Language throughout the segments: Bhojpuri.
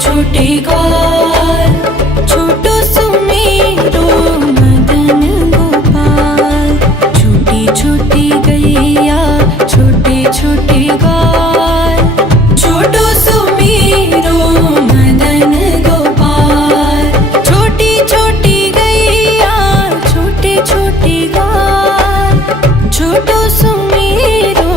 छोटे ग्वाल, छोटो सुमेरो मदन गोपाल। छोटी छोटी गैया छोटे छोटे ग्वाल, छोटो सुमेरो मदन गोपाल। छोटी छोटी गैया छोटे छोटे ग्वाल, छोटो सुमेरो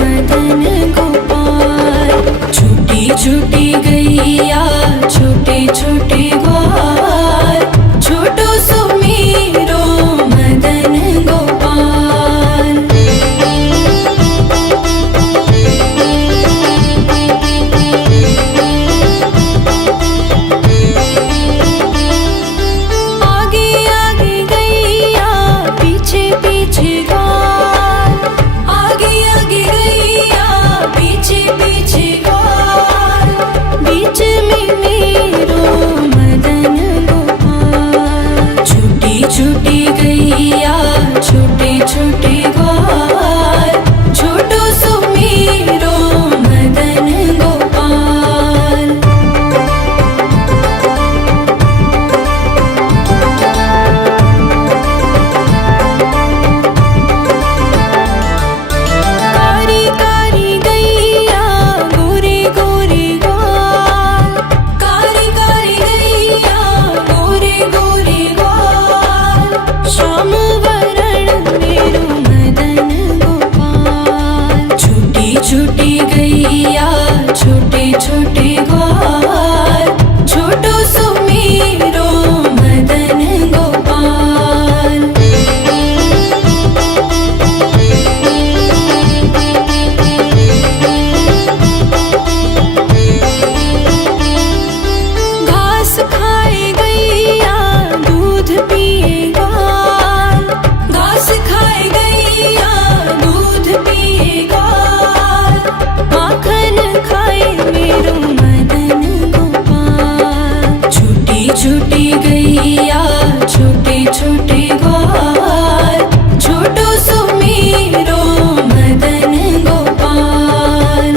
मदन गोपाल। छोटी छोटी गैया छोटे छोटे ग्वाल, छोटो सुमेरो मदन गोपाल। आगे आगे गैया पीछे पीछे ग्वाल, आगे आगे गैया पीछे पीछे ग्वाल। बीच में मेरो मदन गोपाल। छोटी छोटी गैया छोटे छोटे ग्वाल, छोटो सुमेरो मदन गोपाल। कारी कारी गैया गोरे गोरे ग्वाल, कारी कारी गैया गोरे गोरे ग्वाल। श्याम वरण मेरो मदन गोपाल। छोटी छोटी गैया छोटे छोटे ग्वाल, छोटो सुमेरो मदन गोपाल। घास खाए गैया दूध पिए ग्वाल, घास खाए गैया दूध पिए ग्वाल। माखन खाए मेरो मदन गोपाल। छोटी छोटी गैया छोटे छोटे ग्वाल, छोटो सुमेरो मदन गोपाल।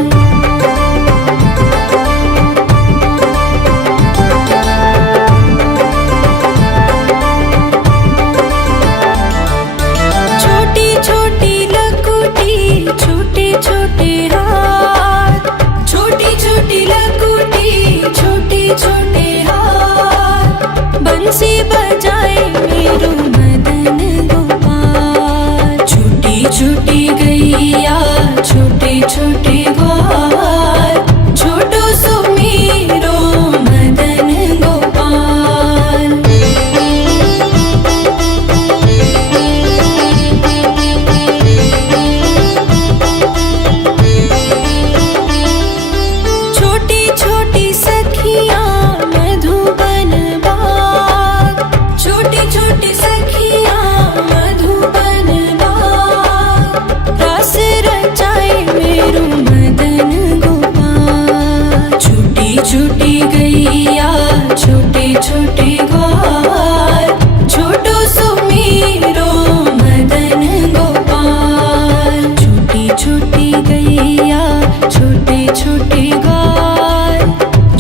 छोटी छोटी लकुटी छोटे छोटे हाथ, छोटी छोटी लकुटी छोटे छोटे हाथ। बंसी बजाए मेरो मदन गोपाल। छोटी छोटी गैया छोटे छोटे ग्वाल, छोटो सुमेरो मदन गोपाल। छोटी छोटी सखियाँ मधुबन बाग, छोटी छोटी सखियाँ मधुबन बाग। रास रचाए मेरो मदन गोपाल। छोटी छोटी गैया छोटे छोटे ग्वाल, छोटो सुमेरो मदन गोपाल। छोटी छोटी गैया छोटे छोटे ग्वाल,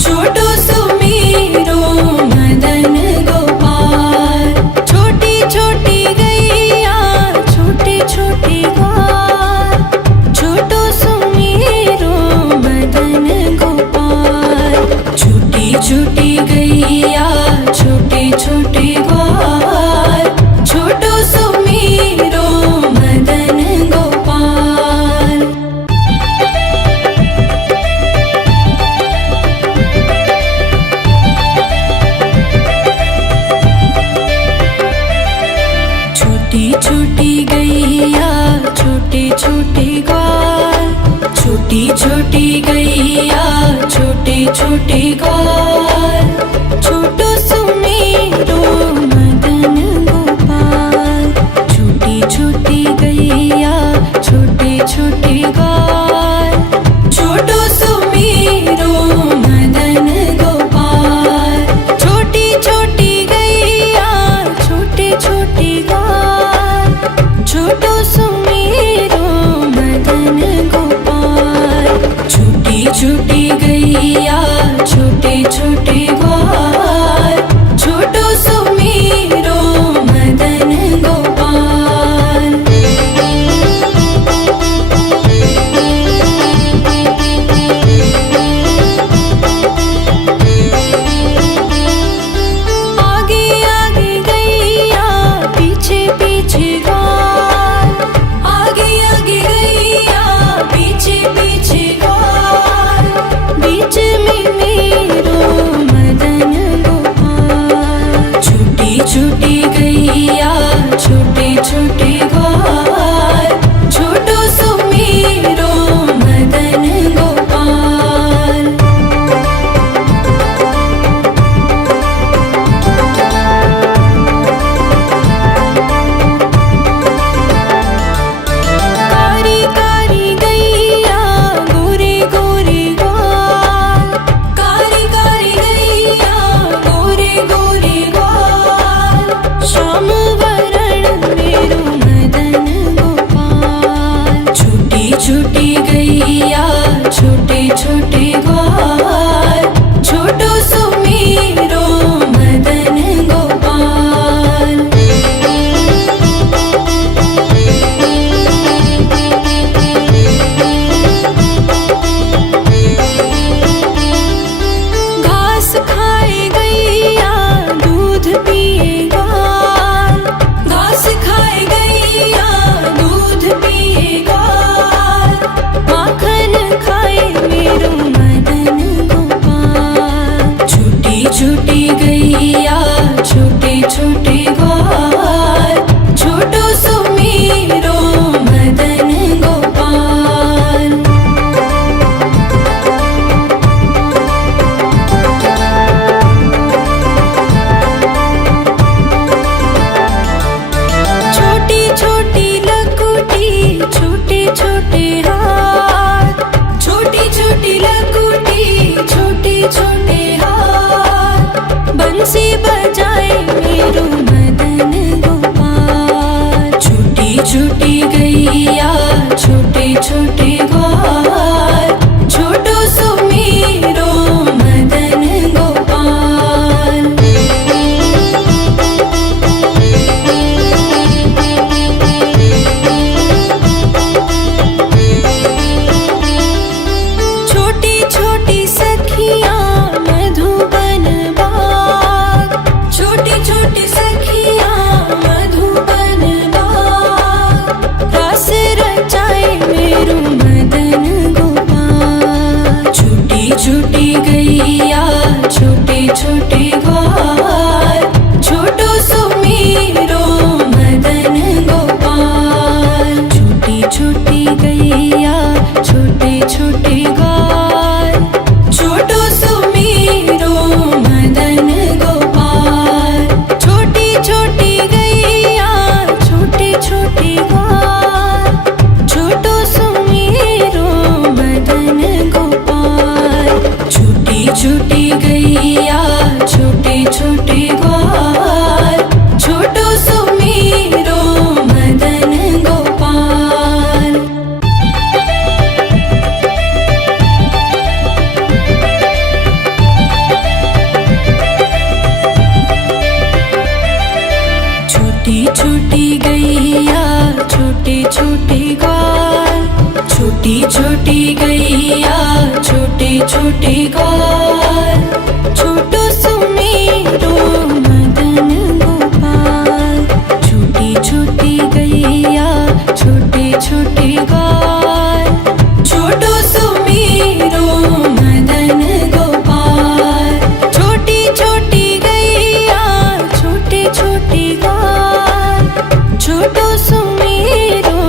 छोटो सुमेरो मदन गोपाल। छोटी छोटी गैया छोटे छोटे ग्वाल, छोटो सुमेरो मदन गोपाल। छोटी छोटी गैया छोटे छोटे ग्वाल, छोटो सुमेरो मदन गोपाल। छोटी छोटी गैया छोटे छोटे ग्वाल, छोटी छोटी गैया छोटे छोटे ग्वाल, छोटो सुमेरो मदन गोपाल। छोटी छोटी गैया छोटे छोटे ग्वाल, छोटो सुमेरो मदन गोपाल। छोटी छोटी गैया छोटे छोटे ग्वाल, छोटो सुमेरो मदन गोपाल। छोटी छोटी गैया छोटे छोटे छोटे ग्वाल, छोटो सुमीरो मदन गोपाल। घास खाए गैया दूध पिए ग्वाल, घास खाए गैया दूध पिए ग्वाल, माखन खाए मेरो मदन गोपाल। छोटी छोटी गैया छोटे छोटे ग्वाल, छोटो सुमीरो मदन गोपाल। छोटी छोटी लकुटी छोटे छोटे हाथ, छोटी छोटी लकुटी छोटे छोटे हाथ, बंसी बजाए मेरो मदन गोपाल। छोटी छोटी गैया छोटे छोटे ग्वाल, छोटो सुमीरो मदन गोपाल। छोटी छोटी सखियाँ मधुबन बाग, छोटी छोटी सखियाँ मधुबन बाग, रास रचाए मेरो मदन गोपाल। छोटी छोटी गैया छोटे छोटे ग्वाल, छोटो सुमीरो मदन गोपाल। छोटी छोटी गैया छोटे छोटे ग्वाल, छोटो सुमीरो मदन गोपाल। छोटी छोटी गैया छोटे छोटे ग्वाल, छोटो सुमीरो मदन गोपाल। छोटी छोटी गैया छोटे छोटे ग्वाल, छोटो सुमीरो मदन गोपाल। छोटी छोटी गैया छोटे छोटे ग्वाल, छोटी छोटी गैया छोटे छोटे ग्वाल, छोटो सुमीरो मदन गोपाल। छोटी छोटी गैया छोटे छोटे ग्वाल, छोटो सुमीरो मदन गोपाल। छोटी छोटी गैया छोटे छोटे ग्वाल, छोटो सुमीरो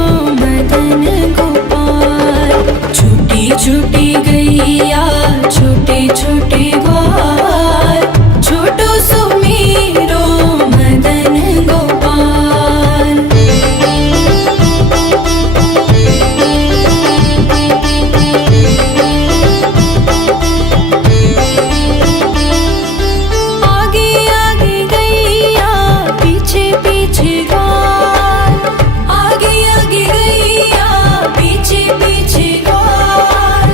मदन गोपाल। छोटी छोटी गैया छोटे छोटे ग्वाल, छोटो सुमीरो मदन गोपाल। आगे आगे गैया पीछे पीछे ग्वाल, आगे आगे गैया पीछे पीछे ग्वाल,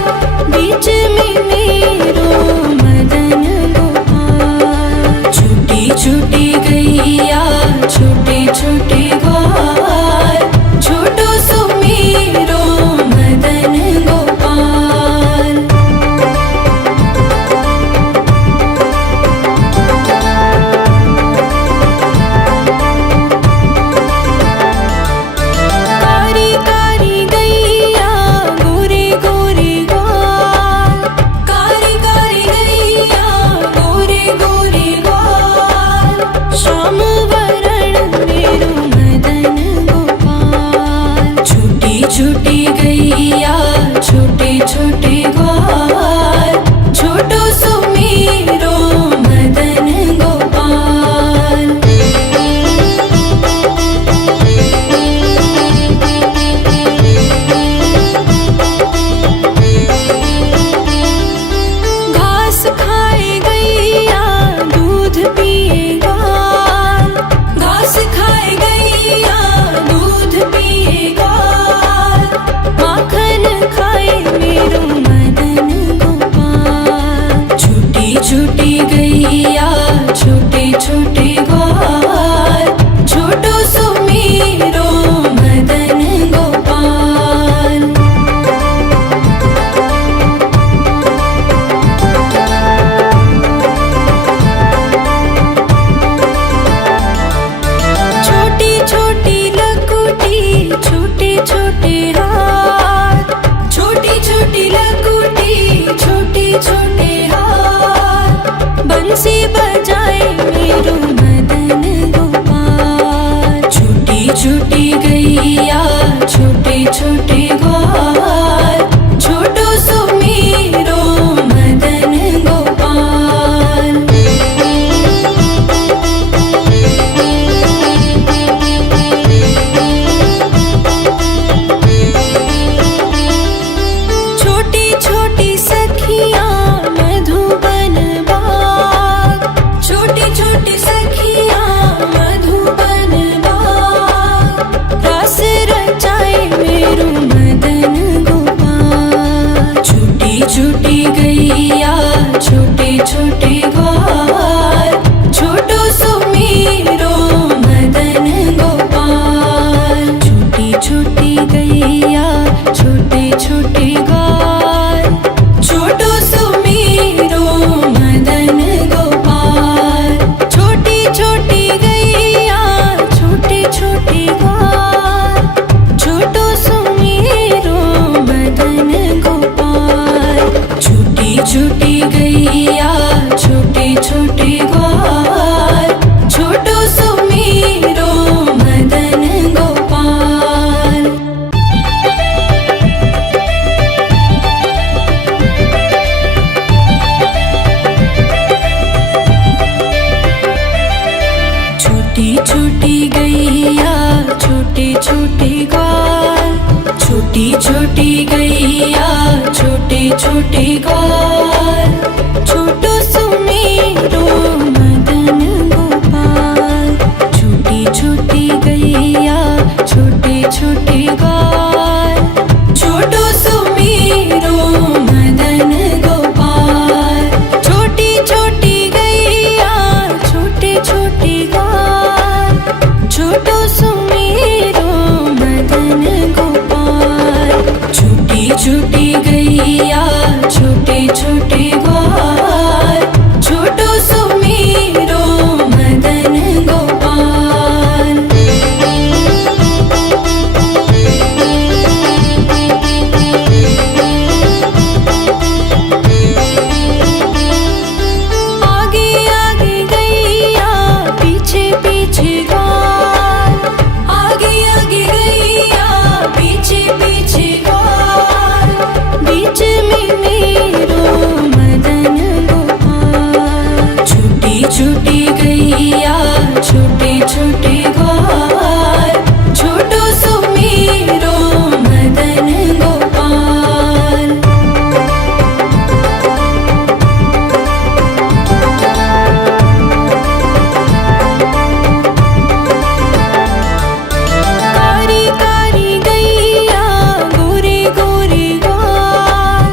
छोटे हाथ बंसी बजाए मेरो मदन गोपाल। छोटी छोटी गैया छोटे छोटे ग्वाल छोटो सो मेरो मदन गोपाल। छोटी छोटी सखियाँ मधुबन बाग छोटी छोटी सखियाँ मधुबन बाग रास रचाए मेरो मदन गोपाल। छोटी छोटी गैया छोटे छोटे ग्वाल छोटो सो मेरो मदन गोपाल। छोटी छोटी गैया छोटे छोटे ग्वाल छोटो सो मेरो मदन गोपाल। छोटी छोटी गैया छोटे छोटे ग्वाल छोटो सो मेरो मदन गोपाल। छोटी छोटी गैया छोटे छोटे ग्वाल छोटो सो मेरो मदन गोपाल। छोटी छोटी गैया छोटे छोटे ग्वाल छोटी छोटी गैया छोटे छोटे ग्वाल छोटो सो मेरो मदन गोपाल। छोटी छोटी गैया छोटे छोटे ग्वाल छोटो सो मेरो मदन गोपाल। छोटी छोटी गैया छोटे छोटे ग्वाल छोटो सो मेरो मदन गोपाल। छोटी छोटी गैया छोटे छोटे ग्वाल छोटो सो मेरो मदन गोपाल। आगे आगे गैया पीछे पीछे ग्वाल आगे आगे गैया पीछे पीछे ग्वाल बीच में मेरो मदन गोपाल। छोटी छोटी गैया छोटे छोटे ग्वाल छोटो सो मेरो मदन गोपाल। कारी कारी गैया गोरे गोरे ग्वाल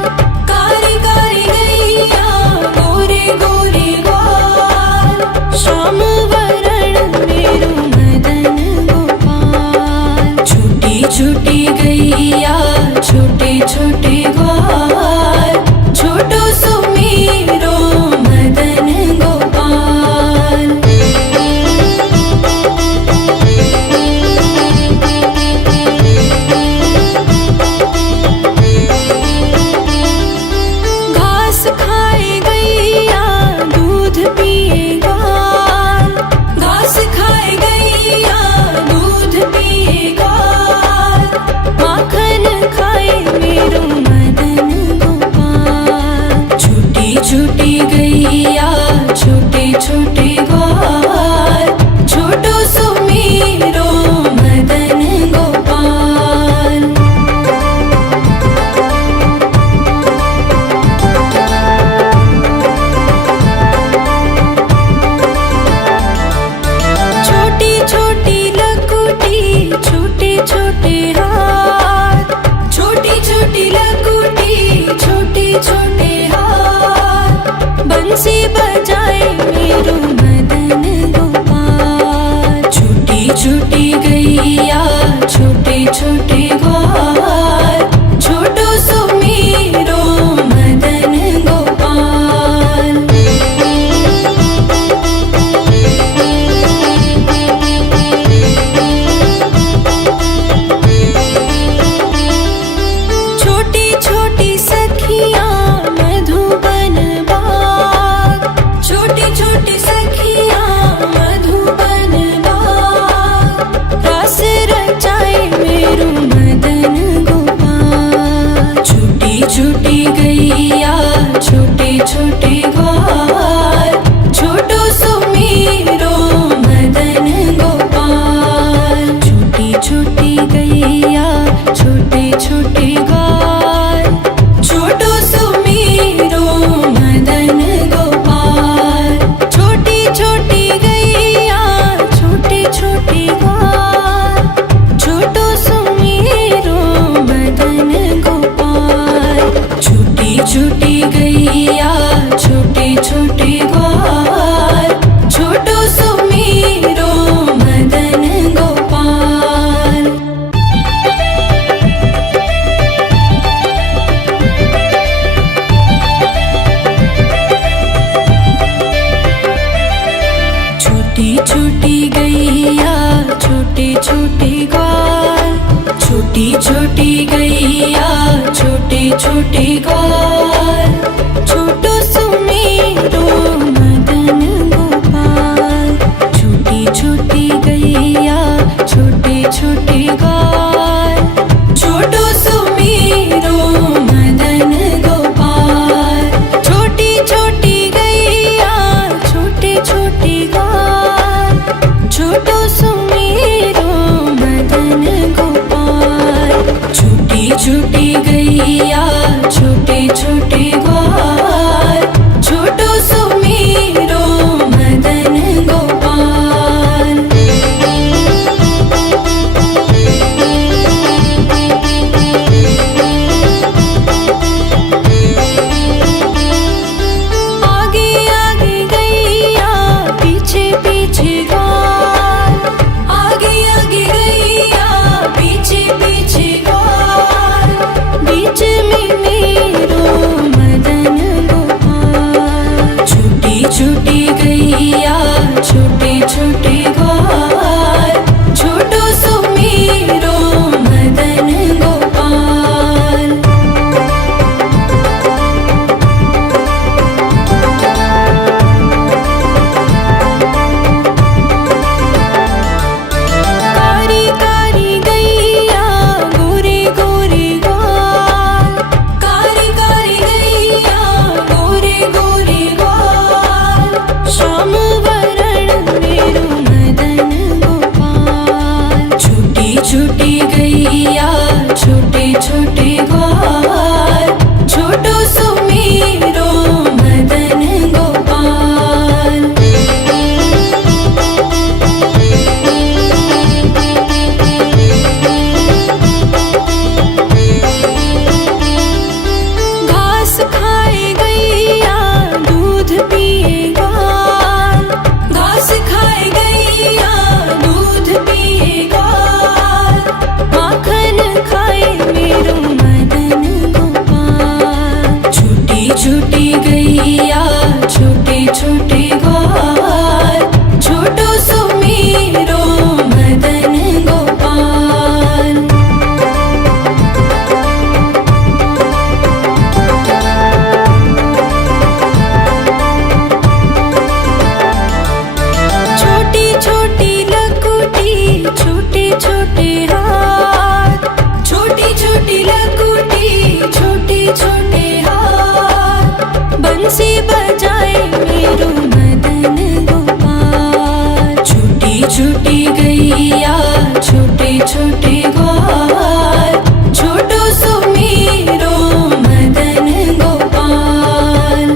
छोटी छोटी गैया छोटे छोटे ग्वाल, छोटो सुमेरो मदन गोपाल। छोटी छोटी गैया छोटे छोटे ग्वाल, छोटो सुमेरो मदन गोपाल। छोटी छोटी गैया छोटे छोटे ग्वाल, छोटो सुमेरो मदन गोपाल। छोटी छोटी गैया छोटे छोटे ग्वाल, छोटो सुमेरो मदन गोपाल। आगे आगे गैया पीछे पीछे ग्वाल, आगे आगे गैया पीछे पीछे ग्वाल। बीच में मेरो मदन गोपाल। छोटी छोटी गैया छोटे छोटे ग्वाल, छोटो सुमेरो मदन गोपाल। कारी कारी गैया गोरे गोरे ग्वाल, कारी कारी गैया गोरे गोरे ग्वाल। श्याम वरण मेरो मदन गोपाल। छोटी छोटी गैया छोटे छोटे ग्वाल, छोटो सुमेरो मदन गोपाल। घास खाए गैया दूध पिए ग्वाल, घास खाए गैया दूध पिए ग्वाल। माखन खाए मेरो मदन गोपाल। छोटी छोटी गैया छोटे छोटे ग्वाल, छोटो सुमेरो मदन गोपाल। छोटी छोटी लकुटी छोटे छोटे हाथ, छोटी छोटी लकुटी छोटे छोटे हाथ। बंसी बजाए मेरो मदन गोपाल। छोटी छोटी गैया छोटे छोटे ग्वाल, छोटो सुमेरो मदन गोपाल।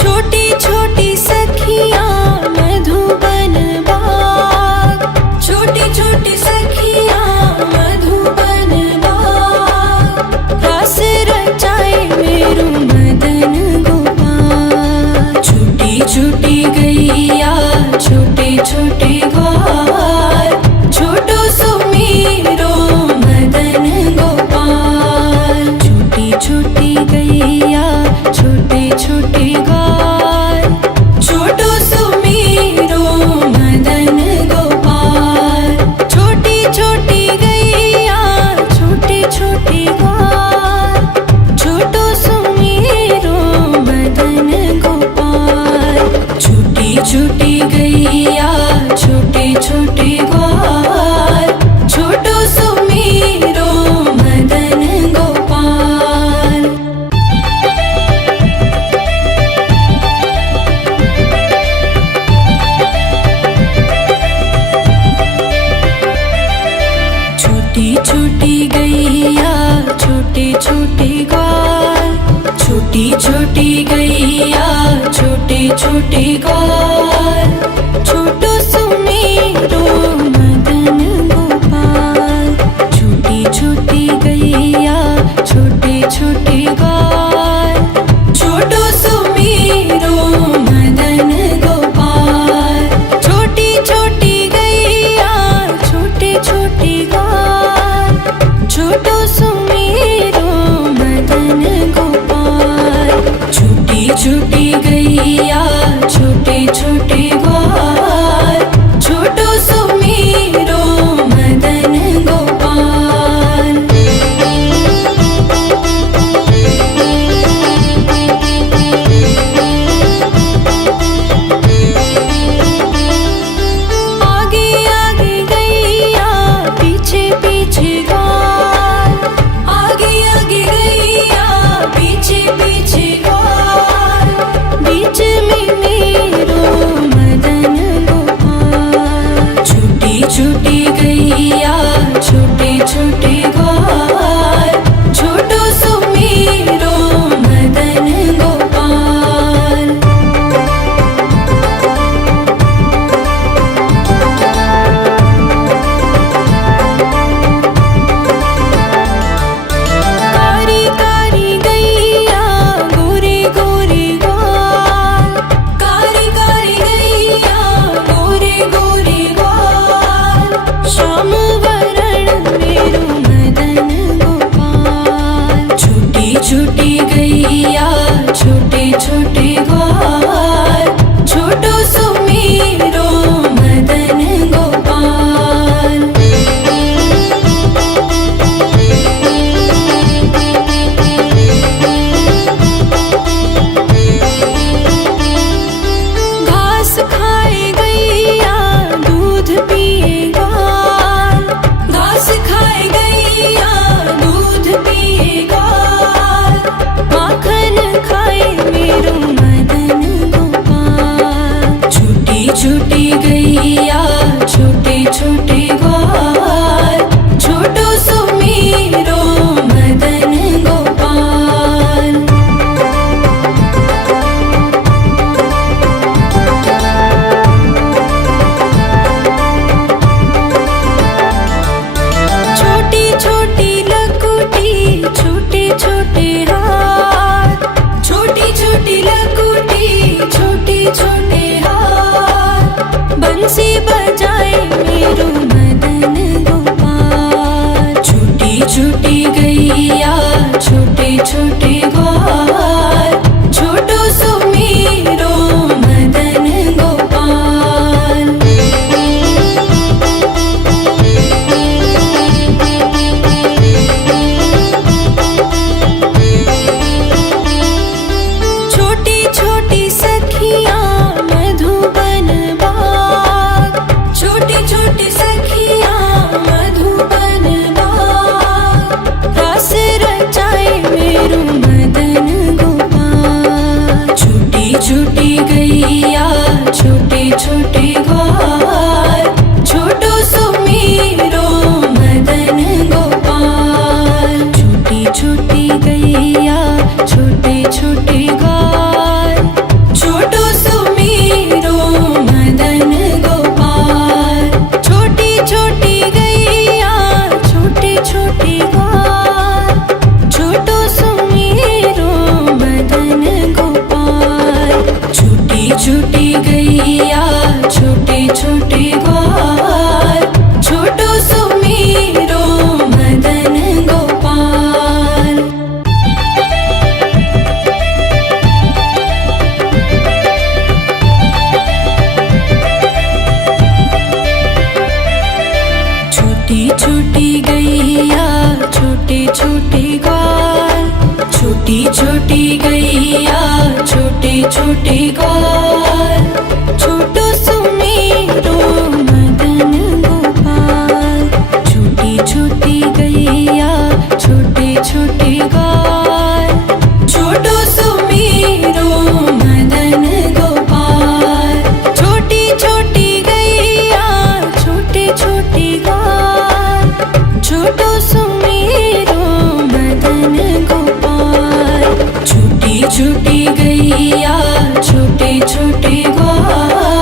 छोटी छोटी सखियाँ मधुबन बाग, छोटी छोटी सखियाँ मधुबन बाग। रास रचाए मेरो मदन गोपाल। छोटी छोटी गैया छोटे छोटे ग्वाल, छोटो सुमेरो मदन गोपाल। छोटी छोटी गैया छोटे छोटे ग्वाल, छोटो सुमेरो मदन गोपाल। छोटी छोटी गैया छोटे छोटे ग्वाल, छोटो सुमेरो मदन गोपाल। छोटी छोटी गैया छोटे छोटे ग्वाल, छोटो सुमेरो मदन गोपाल। छोटी छोटी गैया छोटे छोटे ग्वाल, छोटी छोटी गैया छोटे छोटे ग्वाल, छोटो सुमेरो मदन गोपाल। छोटी छोटी गैया छोटे छोटे ग्वाल, छोटो सुमेरो मदन गोपाल। छोटी छोटी गैया छोटे छोटे ग्वाल, छोटो सुमेरो मदन गोपाल। छोटी छोटे ग्वाल, छोटो सुमेरो मदन गोपाल। छोटी छोटी गैया छोटे छोटे ग्वाल, छोटो सुमेरो मदन गोपाल। छोटी छोटी गैया छोटे छोटे ग्वाल, छोटो सुमेरो मदन गोपाल। छोटी छोटी गैया छोटे छोटे ग्वाल, छोटो सुमेरो मदन गोपाल। छोटी छोटी गैया छोटे छोटे ग्वाल, छोटी छोटी गैया छोटे छोटे ग्वाल, छोटो सुमेरो मदन गोपाल। छोटी छोटी गैया छोटे छोटे ग्वाल, छोटो सुमेरो मदन गोपाल। छोटी छोटी गैया छोटे छोटे ग्वाल, छोटो सुमेरो मदन गोपाल। छोटी छोटी गैया छोटे छोटे ग्वाल,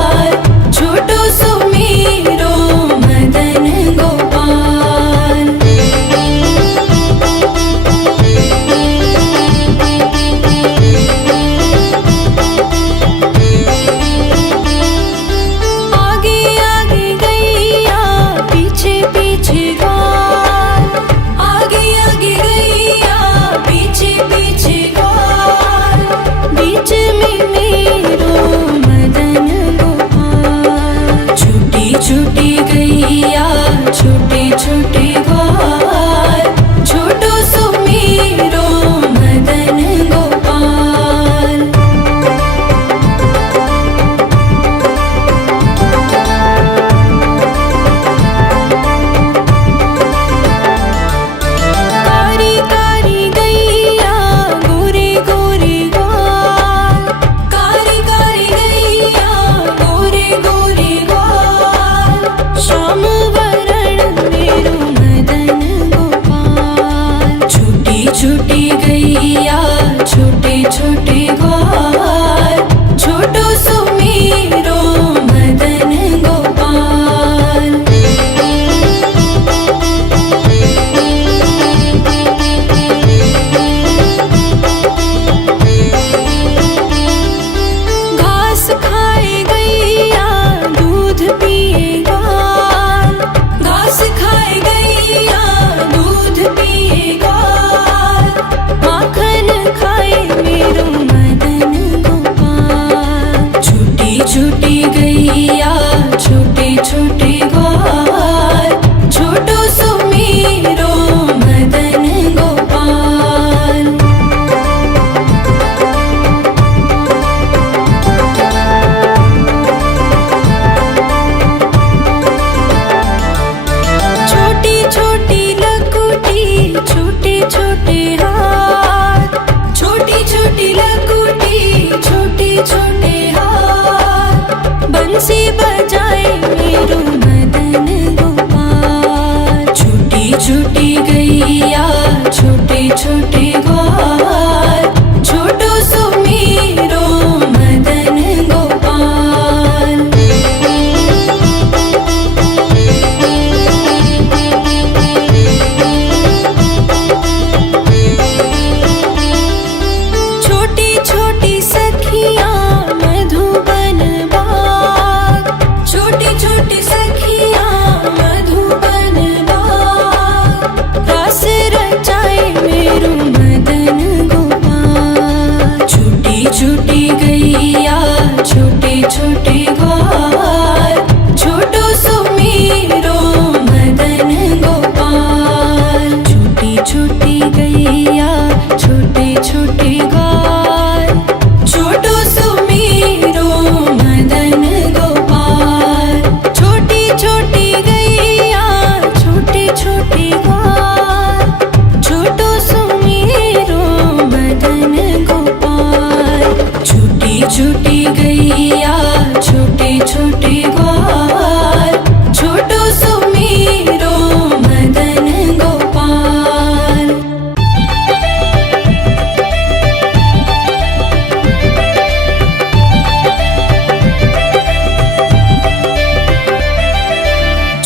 छोटे ग्वाल, छोटो सुमीरो मदन गोपाल।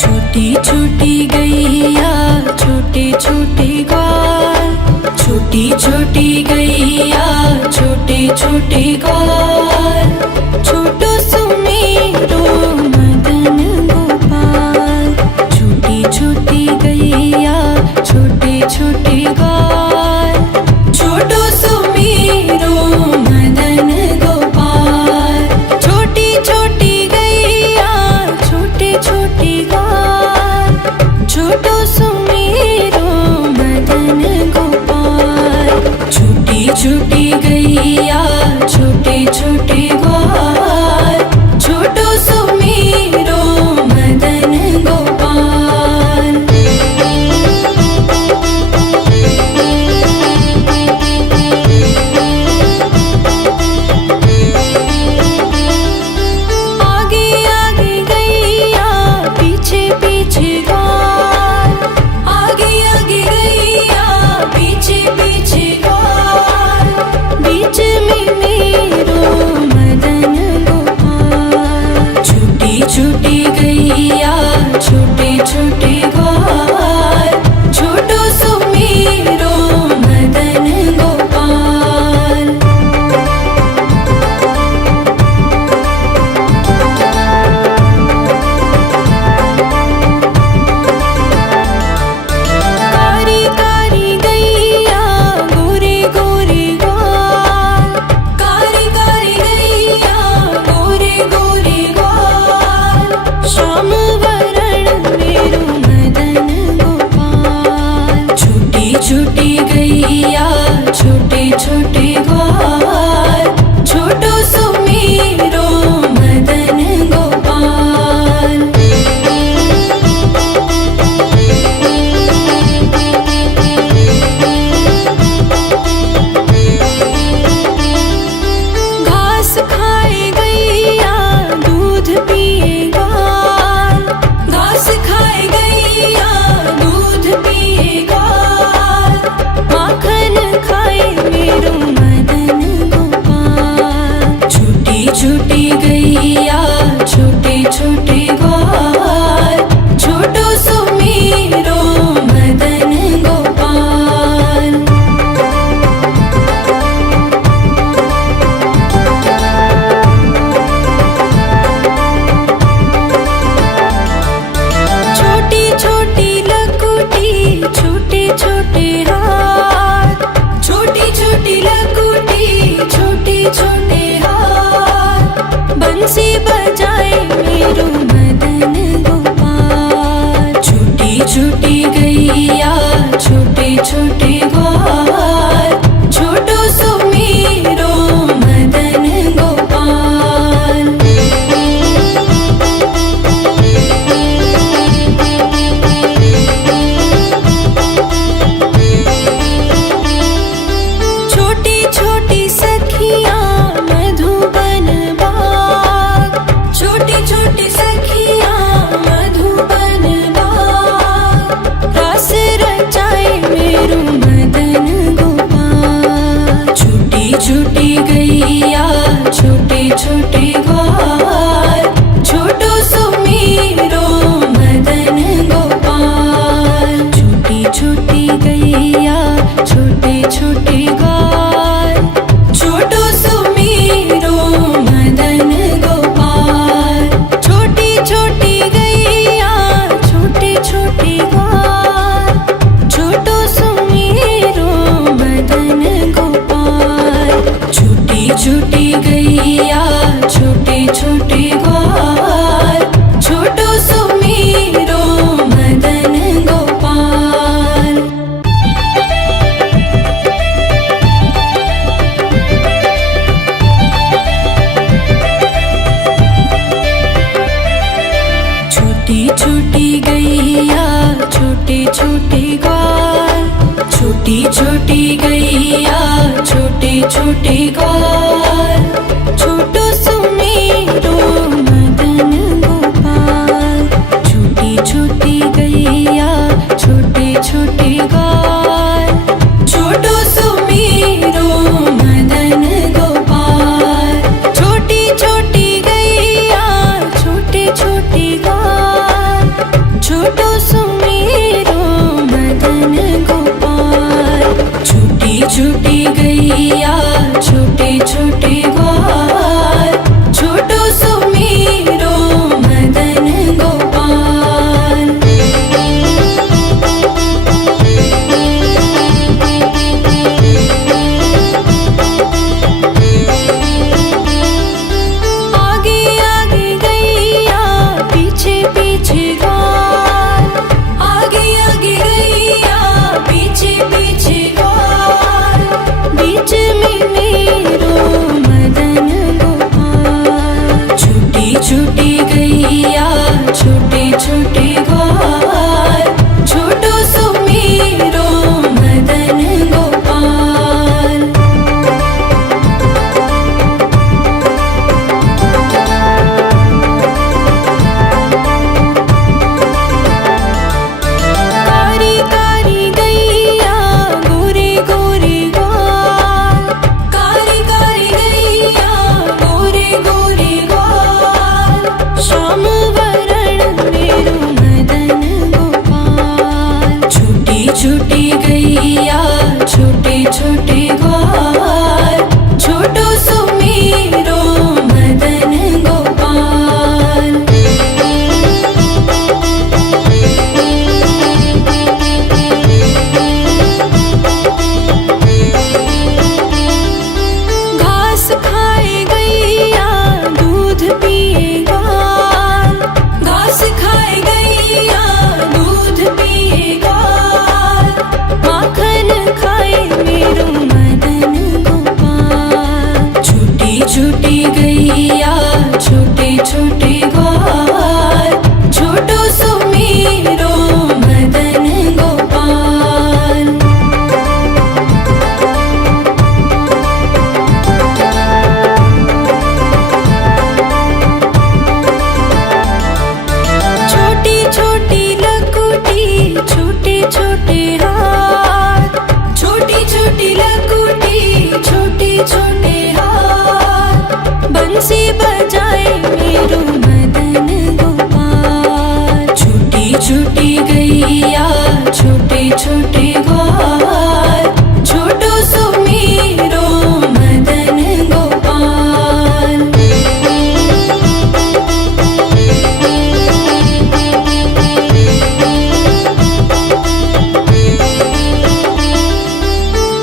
छोटी छोटी गैया छोटे छोटे ग्वाल, छोटी छोटी गैया छोटे छोटे ग्वाल, छोटो सुमीरो मदन गोपाल। छोटी छोटी गैया छोटे छोटे ग्वाल, छोटो सुमीरो मदन गोपाल। छोटी छोटी गैया छोटे छोटे ग्वाल, छोटो सुमीरो मदन गोपाल। छोटी छोटी गैया छोटे छोटे ग्वाल, छोटो सुमीरो मदन गोपाल। आगे आगे गैया पीछे पीछे ग्वाल, आगे आगे गैया पीछे पीछे ग्वाल, बीच में मेरो मदन गोपाल। छोटी छोटी गैया छोटे छोटे ग्वाल, छोटो सुमीरो मदन गोपाल। कारी कारी गैया गोरे गोरे ग्वाल, कारी कारी गैया गोरे गोरे ग्वाल, श्याम वरण मेरो मदन गोपाल। छोटी छोटी गैया छोटे छोटे ग्वाल, छोटो सुमीरो मदन गोपाल। घास खाए गैया दूध पिए ग्वाल, घास खाए गैया दूध पिए ग्वाल, माखन खाए मेरो मदन गोपाल। छोटी छोटी गैया छोटे छोटे ग्वाल, छोटो सुमीरो मदन गोपाल। छोटी छोटी लकुटी छोटे छोटे हाथ, छोटी छोटी लकुटी छोटे छोटे हाथ, बंसी बजाए मेरो मदन गोपाल। छोटी छोटी गैया छोटे छोटे ग्वाल, छोटो सुमीरो मदन गोपाल। छोटी छोटी सखियाँ मधुबन बाग, छोटी छोटी सखियाँ मधुबन बाग, रस रचाए मेरो मदन गोपाल। छोटी छोटी गैया छोटे छोटे ग्वाल, छोटो सुमीरो मदन गोपाल। छोटी छोटी गैया छोटे छोटे ग्वाल, छोटो सुमीरो मदन गोपाल। छोटी छोटी गैया छोटे छोटे ग्वाल, छोटो सुमीरो मदन गोपाल। छोटी छोटी गैया छोटे छोटे ग्वाल, छोटो सुमीरो मदन गोपाल। छोटी छोटी गैया छोटे छोटे ग्वाल, छोटी छोटी गैया छोटे छोटे ग्वाल, छोटो सुमीरो मदन छोटी ग्वाल, छोटो सुमेरो मदन गोपाल। छोटी छोटी गैया छोटे छोटे ग्वाल, छोटो सुमेरो मदन गोपाल। आगे आगे गैया पीछे पीछे ग्वाल, आगे आगे गैया पीछे पीछे ग्वाल। बीच में मेरो मदन गोपाल। छोटी छोटी गैया छोटे छोटे ग्वाल, छोटो सुमेरो मदन गोपाल। कारी कारी गैया गोरे गोरे ग्वाल, कारी कारी गैया गोरे गोरे ग्वाल। श्याम वरण मेरो मदन गोपाल। छोटी छोटी गैया छोटे छोटे ग्वाल, छोटो सुमेरो मदन गोपाल। घास खाए गैया दूध पिए ग्वाल, घास खाए गैया दूध पिए ग्वाल। माखन खाए मेरो मदन गोपाल। छोटी छोटी गैया छोटे छोटे ग्वाल, छोटो सुमेरो मदन गोपाल। छोटी छोटी लकुटी छोटे छोटे हाथ, छोटी छोटी लकुटी छोटे छोटे हाथ। बंसी बजाए मेरो मदन गोपाल। छोटी छोटी गैया छोटे छोटे ग्वाल, छोटो सुमेरो मदन गोपाल।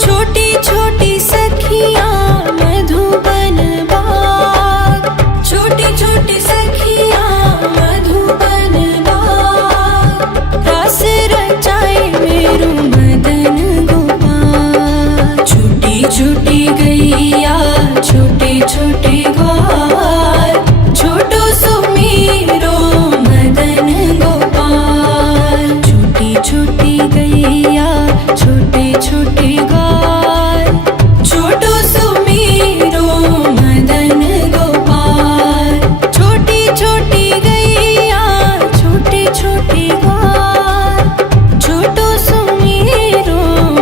छोटी छोटी सखियाँ मधुबन बाग, छोटी छोटी सखियाँ मधुबन बाग। रास रचाए मेरो मदन गोपाल। छोटी छोटी गैया छोटे छोटे ग्वाल, छोटो सुमेरो मदन गोपाल। छोटी छोटी गैया छोटे छोटे ग्वाल, छोटो सुमेरो मदन गोपाल। छोटी छोटी गैया छोटे छोटे ग्वाल, छोटो सुमेरो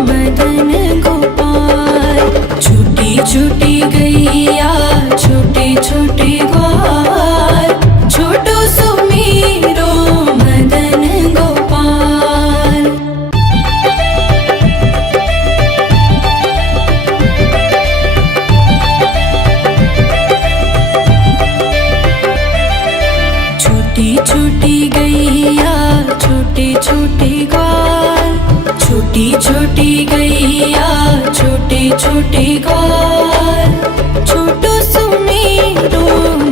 मदन गोपाल। छोटी छोटी गैया छोटे छोटे ग्वाल, छोटो सुमेरो मदन गोपाल। छोटी छोटी गैया छोटे छोटे ग्वाल, छोटी छोटी गैया छोटे छोटे ग्वाल, छोटो सुमेरो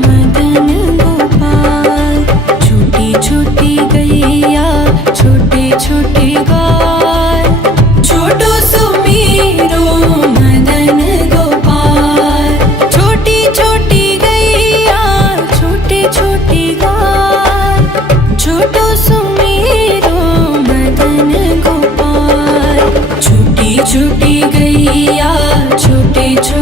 मदन गोपाल। छोटी छोटी गैया छोटे छोटे ग्वाल, छोटो सुमेरो मदन गोपाल। छोटी छोटी गैया छोटे छोटे ग्वाल, छोटो सुमेरो मदन गोपाल। छोटी छोटी गैया छोटे छोटे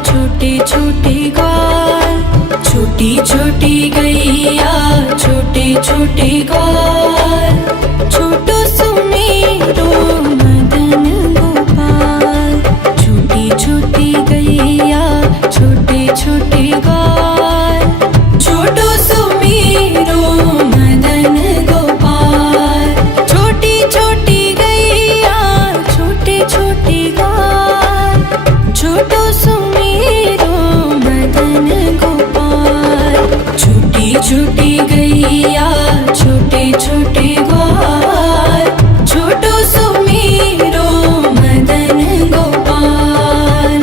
छोटे छोटे ग्वाल, छोटी छोटी गैया छोटे छोटे ग्वाल, छोटो सुमेरो मदन गोपाल। छोटी छोटी गैया छोटे छोटे ग्वाल, छोटो सुमेरो मदन गोपाल। छोटी छोटी गैया छोटे छोटे ग्वाल, छोटो सुमेरो मदन गोपाल। छोटी छोटी गैया छोटे छोटे ग्वाल, छोटो सुमेरो मदन गोपाल।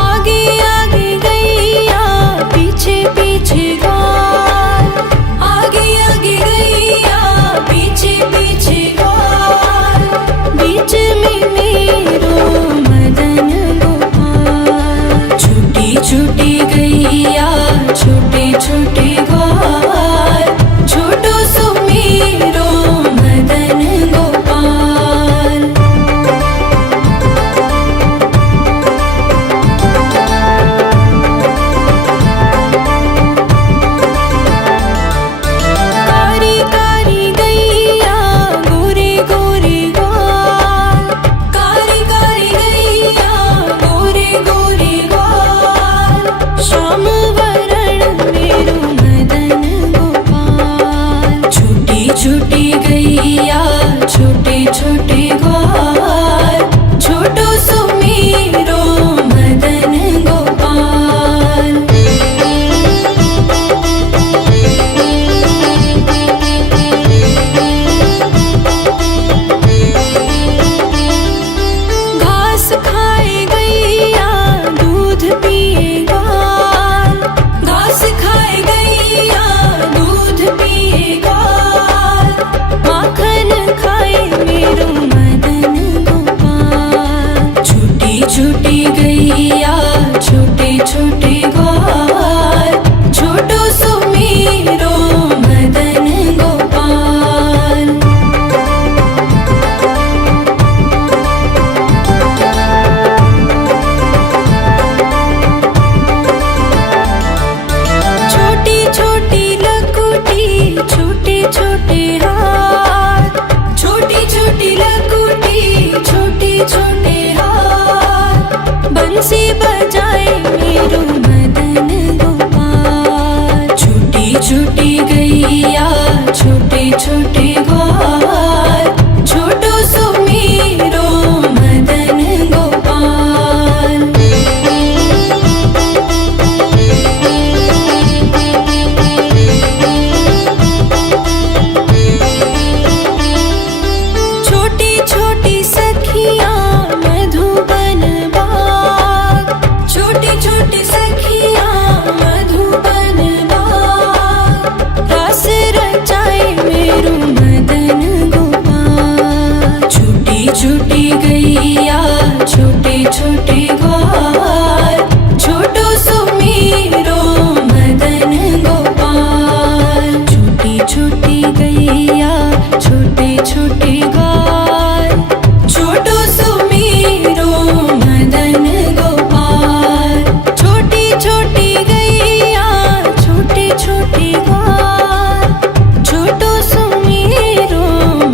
आगे आगे गैया पीछे पीछे ग्वाल, आगे आगे गैया पीछे पीछे ग्वाल, बीच में मेरो मदन गोपाल। छोटी छोटी गैया छोटे छोटे ग्वाल, छोटो सुमेरो मदन गोपाल। कारी कारी गैया गोरे गोरे ग्वाल, कारी कारी गैया गोरे गोरे ग्वाल, श्याम वरण मेरो मदन गोपाल। छोटी छोटी गैया छोटे छोटे ग्वाल, छोटो सुमेरो मदन गोपाल। घास खाए गैया दूध पिए ग्वाल, घास खाए गैया दूध पिए ग्वाल, माखन खाए मेरो मदन गोपाल। छोटी छोटी गैया छोटे छोटे ग्वाल, छोटो सुमेरो मदन गोपाल। छोटी छोटी लकुटी छोटे छोटे हाथ, छोटी छोटी लकुटी छोटे छोटे हाथ, बंसी बजाए मेरो मदन गोपाल। छोटी छोटी गैया छोटे छोटे ग्वाल, छोटो सुमेरो मदन गोपाल। छोटी छोटी सखियाँ मधुबन बाग, छोटी छोटी सखियाँ मधुबन बाग, रस रचाए मेरो मदन गोपाल। छोटी छोटी गैया छोटे छोटे ग्वाल, छोटो सुमेरो मदन गोपाल। छोटी छोटी गैया छोटे छोटे ग्वाल, छोटो सुमेरो मदन गोपाल। छोटी छोटी गैया छोटे छोटे ग्वाल, छोटो सुमेरो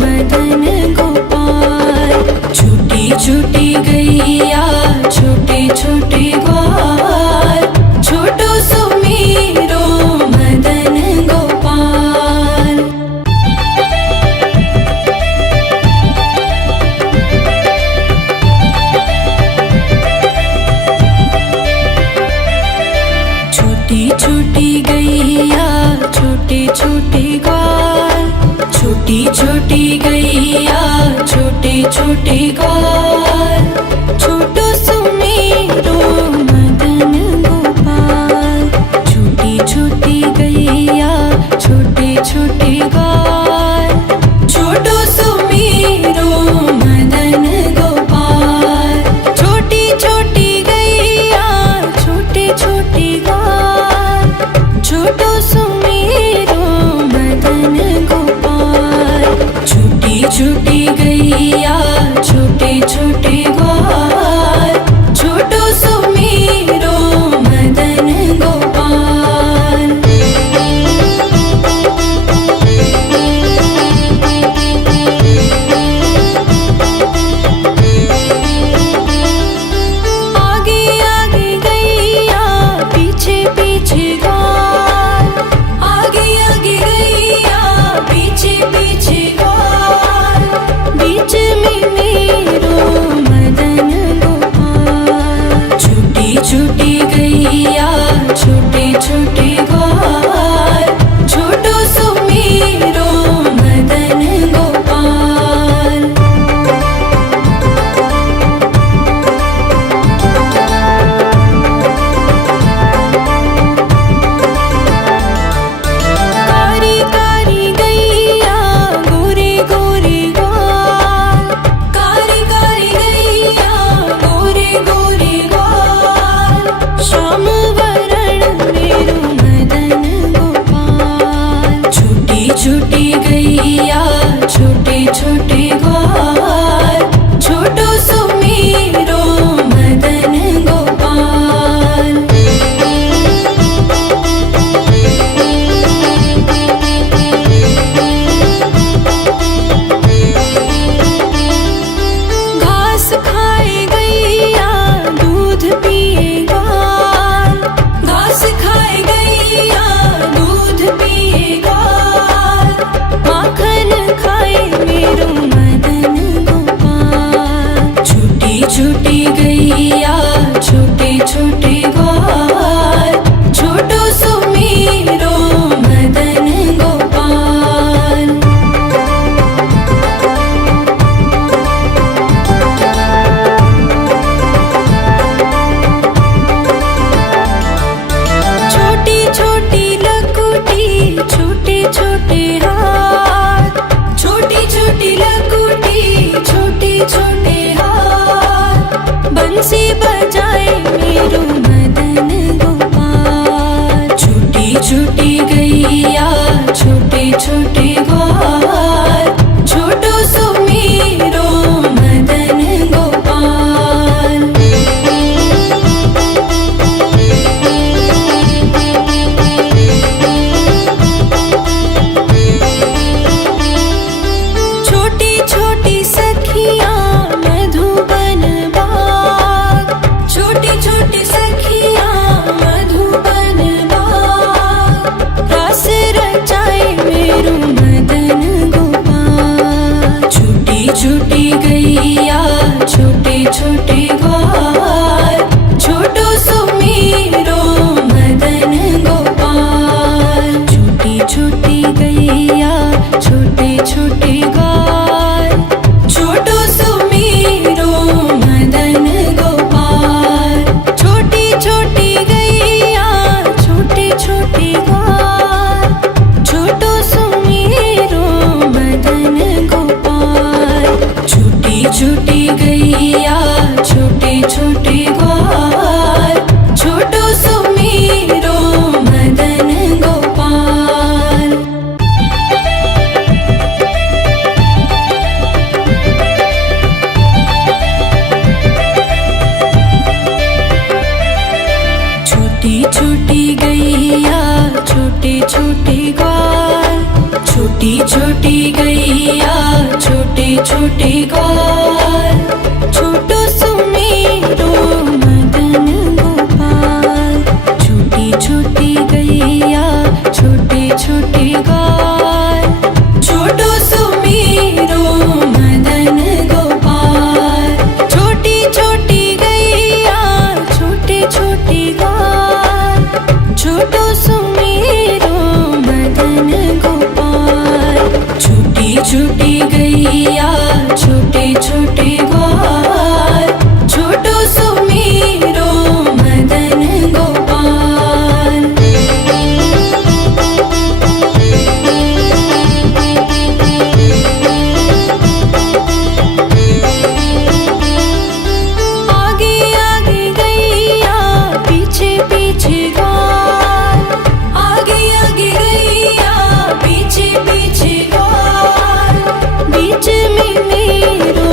मदन गोपाल। छोटी छोटी गैया छोटे छोटे ग्वाल, छोटो सुमेरो मदन गोपाल। छोटी छोटी गैया छोटे छोटे ग्वाल, छोटी छोटी गैया छोटे छोटे ग्वाल, छोटो सुमेरो मदन गोपाल। छोटी छोटी गैया छोटे छोटे ग्वाल, छोटो सुमेरो मदन गोपाल। छोटी छोटी गैया छोटे छोटे ग्वाल, छोटो सुमेरो छोटे ग्वाल, छोटो सुमेरो मदन गोपाल। आगे आगे गैया पीछे पीछे ग्वाल, आगे आगे गैया पीछे पीछे ग्वाल, बीच में मेरो मदन गोपाल। छोटी छोटी गैया छोटे छोटे ग्वाल, छोटो सुमेरो मदन गोपाल। कारी कारी गैया गोरे गोरे ग्वाल, कारी कारी गैया गोरे गोरे ग्वाल, श्याम वरण मेरो मदन गोपाल। छोटी छोटी गैया छोटे छोटे ग्वाल, छोटो सुमेरो मदन गोपाल। घास खाए गैया दूध पिए ग्वाल, घास खाए गैया दूध पिए ग्वाल, माखन खाए मेरो मदन गोपाल। छोटी छोटी गैया छोटे छोटे ग्वाल, छोटो सुमेरो मदन गोपाल। छोटी छोटी लकुटी छोटे छोटे हाथ, छोटी छोटी लकुटी छोटे छोटे हाथ, बंसी बजाए मेरो मदन गोपाल। छोटी छोटी गैया छोटे छोटे ग्वाल, छोटो सुमेरो मदन गोपाल। छोटी छोटी सखियाँ मधुबन बाग, छोटी छोटी सखियाँ मधुबन बाग, रास रचाए मेरो मदन गोपाल। छोटी छोटी गैया छोटे छोटे ग्वाल, छोटो सुमेरो मदन गोपाल। छोटी छोटी गैया छोटे छोटे ग्वाल, छोटो सुमेरो मदन गोपाल। छोटी छोटी गैया छोटे छोटे ग्वाल, छोटो सुमेरो मदन गोपाल। छोटी छोटी गैया छोटे छोटे ग्वाल, छोटो सुमेरो मदन गोपाल। छोटी छोटी गैया छोटे छोटे ग्वाल, छोटी छोटी गैया छोटे छोटे ग्वाल, छोटो सुमेरो मदन गोपाल। छोटी छोटी गैया छोटे छोटे ग्वाल, छोटो सुमेरो मदन गोपाल। छोटी छोटी गैया छोटे छोटे ग्वाल, छोटो सुमेरो मदन गोपाल। छोटी छोटी गैया छोटे छोटे ग्वाल, छोटो सुमेरो मदन गोपाल। आगे आगे गैया पीछे पीछे ग्वाल, आगे आगे गैया पीछे पीछे ग्वाल, बीच में मेरो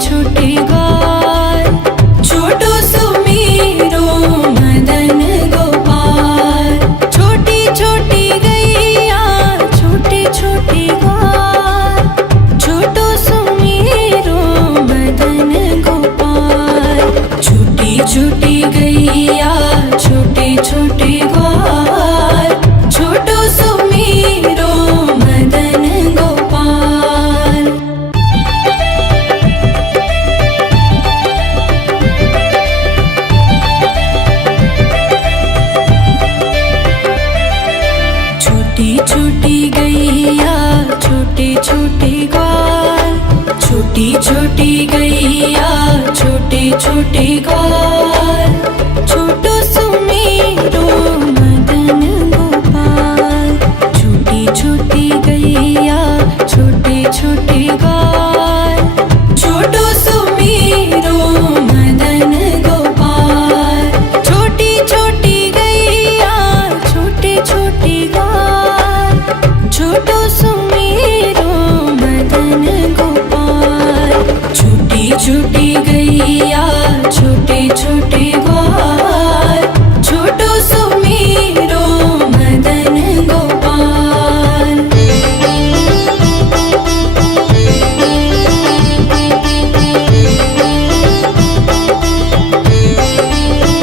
छोटे ग्वाल, छोटो सुमेरो मदन गोपाल। छोटी छोटी गैया छोटे छोटे ग्वाल, छोटो सुमेरो मदन गोपाल। छोटी छोटी गैया छोटे छोटे ग्वाल, छोटो सुमेरो मदन गोपाल। छोटी छोटी गैया छोटे छोटे ग्वाल, छोटी छोटी गैया छोटे छोटे ग्वाल, छोटो सुमेरो मदन गोपाल। छोटी छोटी गैया छोटे छोटे ग्वाल, छोटो सुमेरो मदन गोपाल। छोटी छोटी गैया छोटे छोटे ग्वाल, छोटो सुमेरो मदन गोपाल। छोटी छोटी गैया छोटे छोटे ग्वाल,